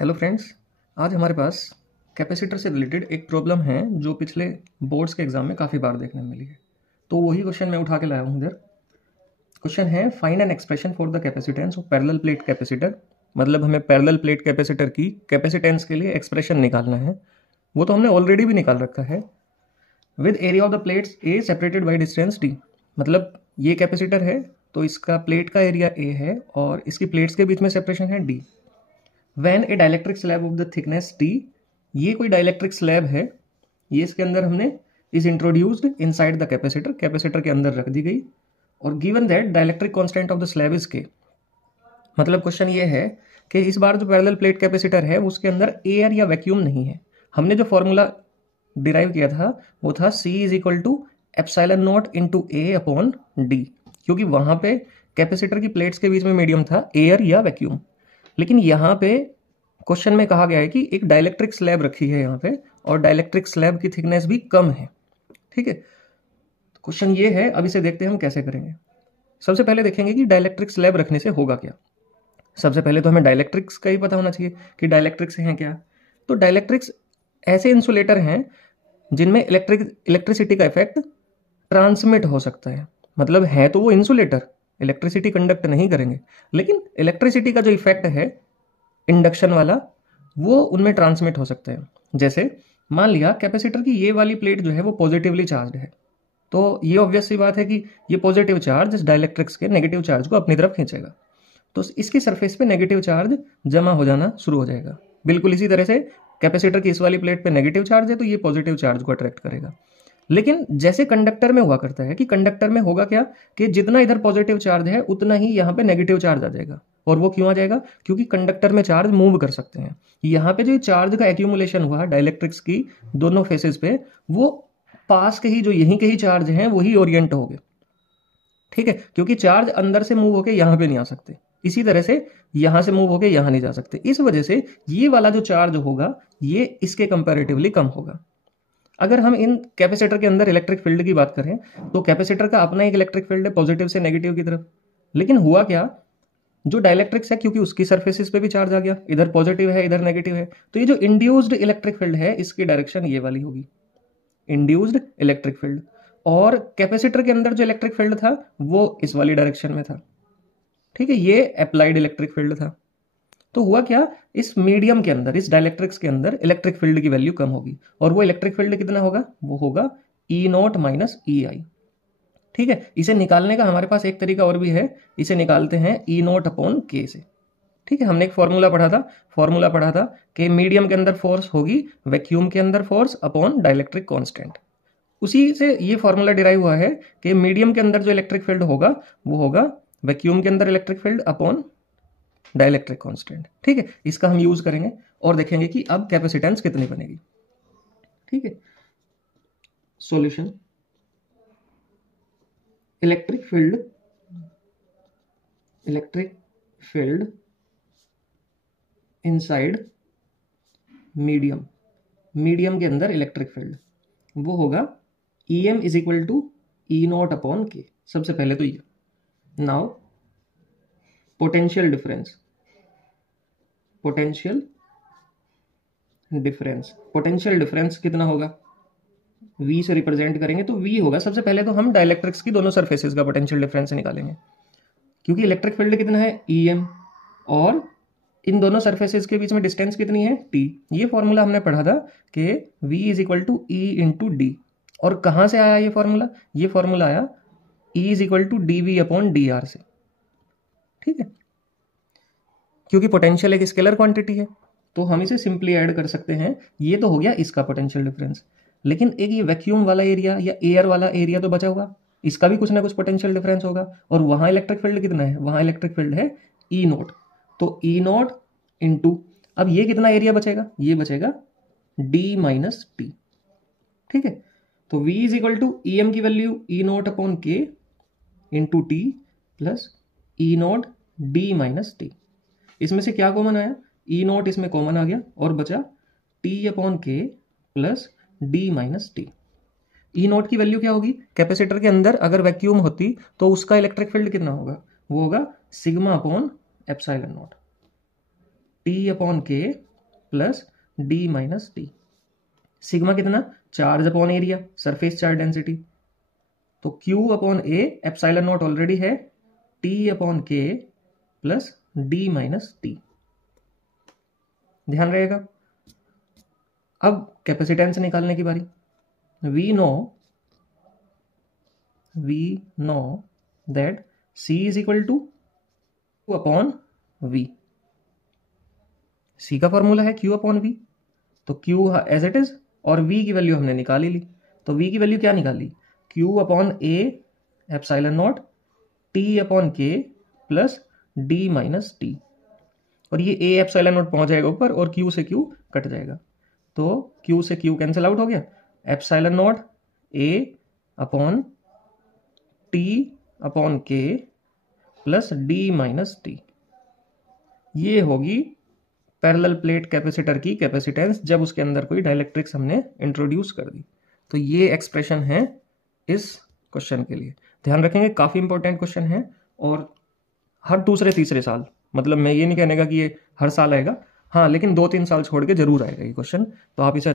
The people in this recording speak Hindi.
हेलो फ्रेंड्स, आज हमारे पास कैपेसिटर से रिलेटेड एक प्रॉब्लम है जो पिछले बोर्ड्स के एग्जाम में काफ़ी बार देखने में मिली है। तो वही क्वेश्चन मैं उठा के लाया हूँ इधर। क्वेश्चन है find an expression for the capacitance of parallel plate capacitor. मतलब हमें पैरेलल प्लेट कैपेसिटर की कैपेसिटेंस के लिए एक्सप्रेशन निकालना है। वो तो हमने ऑलरेडी भी निकाल रखा है। With area of the plates A separated by distance D. मतलब ये कैपेसिटर है तो इसका प्लेट का एरिया ए है और इसकी प्लेट्स के बीच में सेपरेशन है D. When a dielectric slab of the thickness T, ये कोई डाइलेक्ट्रिक स्लैब है, ये इसके अंदर हमने is introduced inside the capacitor, capacitor के अंदर रख दी गई। और given that dielectric constant of the slab is के। मतलब क्वेश्चन ये है कि इस बार जो पैरेलल प्लेट कैपेसिटर है उसके अंदर एयर या वैक्यूम नहीं है। हमने जो फॉर्मूला डिराइव किया था वो था C is equal to epsilon naught into A upon D, क्योंकि वहां पे कैपेसिटर की प्लेट्स के बीच में मीडियम था एयर या वैक्यूम। लेकिन यहाँ पे क्वेश्चन में कहा गया है कि एक डाइलेक्ट्रिक स्लैब रखी है यहाँ पे और डाइलेक्ट्रिक स्लैब की थिकनेस भी कम है। ठीक है, क्वेश्चन ये है, अब इसे देखते हैं हम कैसे करेंगे। सबसे पहले देखेंगे कि डाइलेक्ट्रिक स्लैब रखने से होगा क्या। सबसे पहले तो हमें डाइलेक्ट्रिक्स का ही पता होना चाहिए कि डाइलेक्ट्रिक्स हैं क्या। तो डाइलेक्ट्रिक्स ऐसे इंसुलेटर हैं जिनमें इलेक्ट्रिसिटी का इफेक्ट ट्रांसमिट हो सकता है। मतलब है तो वो इंसुलेटर, इलेक्ट्रिसिटी कंडक्ट नहीं करेंगे, लेकिन इलेक्ट्रिसिटी का जो इफेक्ट है इंडक्शन वाला वो उनमें ट्रांसमिट हो सकता है। जैसे मान लिया कैपेसिटर की ये वाली प्लेट जो है वो पॉजिटिवली चार्ज है, तो ये ऑब्वियस सी बात है कि ये पॉजिटिव चार्ज इस डाइलेक्ट्रिक्स के नेगेटिव चार्ज को अपनी तरफ खींचेगा, तो इसकी सरफेस पे नेगेटिव चार्ज जमा हो जाना शुरू हो जाएगा। बिल्कुल इसी तरह से कैपेसिटर की इस वाली प्लेट पे नेगेटिव चार्ज है तो ये पॉजिटिव चार्ज को अट्रैक्ट करेगा। लेकिन जैसे कंडक्टर में हुआ करता है कि कंडक्टर में होगा क्या कि जितना इधर पॉजिटिव चार्ज है उतना ही यहाँ पे नेगेटिव चार्ज आ जाएगा। और वो क्यों आ जाएगा? क्योंकि कंडक्टर में चार्ज मूव कर सकते हैं। यहाँ पे जो चार्ज का एक्यूमुलेशन हुआ डाइलेक्ट्रिक्स की दोनों फेसेस पे, वो पास के ही जो यहीं के ही चार्ज हैं वही ओरिएंट हो गए। ठीक है, क्योंकि चार्ज अंदर से मूव होके यहाँ पे नहीं आ सकते, इसी तरह से यहां से मूव होके यहां नहीं जा सकते। इस वजह से ये वाला जो चार्ज होगा ये इसके कंपैरेटिवली कम होगा। अगर हम इन कैपेसिटर के अंदर इलेक्ट्रिक फील्ड की बात करें तो कैपेसिटर का अपना एक इलेक्ट्रिक फील्ड है पॉजिटिव से नेगेटिव की तरफ। लेकिन हुआ क्या, जो डाइलेक्ट्रिक्स है क्योंकि उसकी सरफेसेस पे भी चार्ज आ गया, इधर पॉजिटिव है इधर नेगेटिव है, तो ये जो इंड्यूस्ड इलेक्ट्रिक फील्ड है इसकी डायरेक्शन ये वाली होगी, इंड्यूस्ड इलेक्ट्रिक फील्ड। और कैपेसिटर के अंदर जो इलेक्ट्रिक फील्ड था वो इस वाली डायरेक्शन में था। ठीक है, ये अप्लाइड इलेक्ट्रिक फील्ड था। तो हुआ क्या, इस मीडियम के अंदर, इस डाइलेक्ट्रिक्स के अंदर इलेक्ट्रिक फील्ड की वैल्यू कम होगी। और वो इलेक्ट्रिक फील्ड कितना होगा? वो होगा ई नॉट माइनस ई आई। ठीक है, इसे निकालने का हमारे पास एक तरीका और भी है, इसे निकालते हैं ई नॉट अपॉन के से। ठीक है, हमने एक फॉर्मूला पढ़ा था कि मीडियम के अंदर फोर्स होगी वैक्यूम के अंदर फोर्स अपॉन डाइलेक्ट्रिक कांस्टेंट। उसी से ये फॉर्मूला डिराइव हुआ है कि मीडियम के अंदर जो इलेक्ट्रिक फील्ड होगा वो होगा वैक्यूम के अंदर electric field upon dielectric constant. ठीक है, इसका हम यूज करेंगे और देखेंगे कि अब कैपेसिटेंस कितनी बनेगी। ठीक है, solution, electric field inside medium के अंदर इलेक्ट्रिक फील्ड वो होगा EM is equal to E naught upon K. सबसे पहले तो ये। नाउ पोटेंशियल डिफरेंस कितना होगा? V से रिप्रेजेंट करेंगे तो V होगा। सबसे पहले तो हम डाइलेक्ट्रिक्स की दोनों सरफेसेस का पोटेंशियल डिफरेंस निकालेंगे, क्योंकि इलेक्ट्रिक फील्ड कितना है EM और इन दोनों सरफेसेस के बीच में डिस्टेंस कितनी है T। ये फॉर्मूला हमने पढ़ा था कि V is equal to E into D. और कहां से आया ये फॉर्मूला? ये फॉर्मूला आया E is equal to DV upon DR से। ठीक है, क्योंकि पोटेंशियल एक स्केलर क्वांटिटी है तो हम इसे सिंपली ऐड कर सकते हैं। ये तो हो गया इसका पोटेंशियल डिफरेंस। लेकिन एक ये वैक्यूम वाला एरिया या एयर वाला एरिया तो बचा होगा, इसका भी कुछ ना कुछ पोटेंशियल डिफरेंस होगा। और वहां इलेक्ट्रिक फील्ड कितना है? वहां इलेक्ट्रिक फील्ड है ई नॉट। तो ई नॉट इंटू, अब ये कितना एरिया बचेगा? ये बचेगा डी माइनस टी। ठीक है, तो V is equal to E M की value E naught upon K into T plus E naught D minus T. इसमें से क्या कॉमन आया? ई नॉट इसमें कॉमन आ गया और बचा T upon K plus D minus T. E not की वैल्यू क्या होगी? कैपेसिटर के अंदर अगर वैक्यूम होती तो उसका इलेक्ट्रिक फील्ड कितना होगा? वो होगा sigma upon epsilon naught. T upon K plus D minus T. Sigma कितना, charge upon area, surface charge density. तो Q upon A epsilon naught already है, T upon K plus D minus T, ध्यान रहेगा। अब कैपेसिटेंस निकालने की बारी। We know that C is equal to Q upon V। C का फॉर्मूला है Q अपॉन V, तो Q एज इट इज और V की वैल्यू हमने निकाली ली। तो V की वैल्यू क्या निकाली, Q upon A epsilon not T upon K plus D minus T। और ये A एप्सिलॉन नॉट पहुंच जाएगा ऊपर और Q से Q कट जाएगा, तो Q से Q कैंसिल आउट हो गया। Epsilon not A upon T upon K plus D minus T। ये होगी पैरेलल प्लेट कैपेसिटर की कैपेसिटेंस जब उसके अंदर कोई डाइलेक्ट्रिक्स हमने इंट्रोड्यूस कर दी। तो ये एक्सप्रेशन है इस क्वेश्चन के लिए, ध्यान रखेंगे, काफ़ी इंपॉर्टेंट क्वेश्चन है और हर दूसरे तीसरे साल, मतलब मैं ये नहीं कहने का कि ये हर साल आएगा, हाँ लेकिन 2-3 साल छोड़ के जरूर आएगा ये क्वेश्चन, तो आप इसे